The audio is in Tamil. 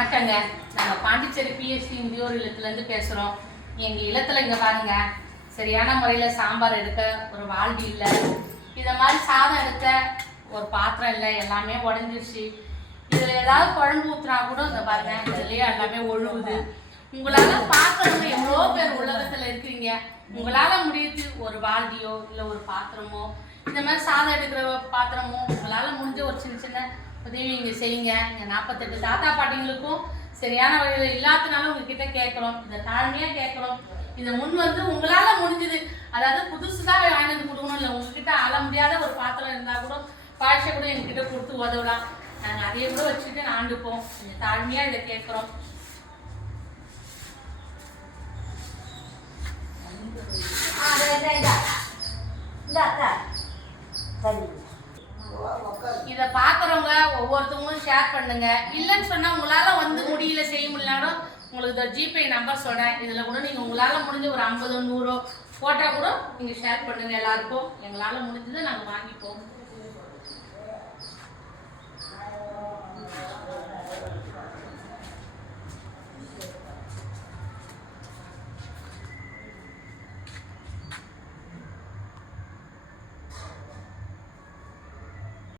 வணக்கங்க. நம்ம பாண்டிச்சேரி பிஎஸ்டி முதியோர் இல்லத்துலேருந்து பேசுகிறோம். எங்கள் இல்லத்தில் இங்கே பாருங்க, சரியான முறையில் சாம்பார் எடுக்க ஒரு வால்டி இல்லை, இதை மாதிரி சாதம் எடுக்க ஒரு பாத்திரம் இல்லை, எல்லாமே உடஞ்சிருச்சு. இதில் ஏதாவது குழம்பு ஊற்றுனா கூட இந்த பாருங்க, இதுலேயே எல்லாமே ஒழுகுது. உங்களால் பார்க்குறவங்க எவ்வளோ பேர் உலகத்தில் இருக்கிறீங்க, உங்களால் முடியுது ஒரு வால்டியோ இல்லை ஒரு பாத்திரமோ, இந்த மாதிரி சாதம் எடுக்கிற பாத்திரமோ உங்களால் முடிஞ்ச ஒரு சின்ன சின்ன உதவி இங்கே செய்யுங்க. இங்கே 48 தாத்தா பாட்டிங்களுக்கும் சரியான வழியில் இல்லாதனால உங்ககிட்ட கேட்குறோம், இதை தாழ்மையாக கேட்குறோம். இதை முன் வந்து உங்களால் முடிஞ்சுது, அதாவது புதுசு தான் வாங்கி வந்து கொடுக்கணும் இல்லை, உங்ககிட்ட ஆள முடியாத ஒரு பாத்திரம் இருந்தால் கூட பாய்ச்ச கூட எங்ககிட்ட கொடுத்து உதவலாம். நாங்கள் அதையே கூட வச்சுட்டு ஆண்டுப்போம். கொஞ்சம் தாழ்மையாக இதை கேட்குறோம். இதை பார்க்குறவங்க ஒவ்வொருத்தவங்களும் ஷேர் பண்ணுங்க. இல்லைன்னு சொன்னால் உங்களால் வந்து முடியல செய்ய முடியலனாலும் உங்களுக்கு இந்த ஜிபே நம்பர் சொல்கிறேன், இதில் கூட நீங்கள் உங்களால் முடிஞ்ச ஒரு 50 100 போட்டால் கூட நீங்கள் ஷேர் பண்ணுங்கள். எல்லாருக்கும் எங்களால் முடிஞ்சதை நாங்கள் வாங்கிப்போம்.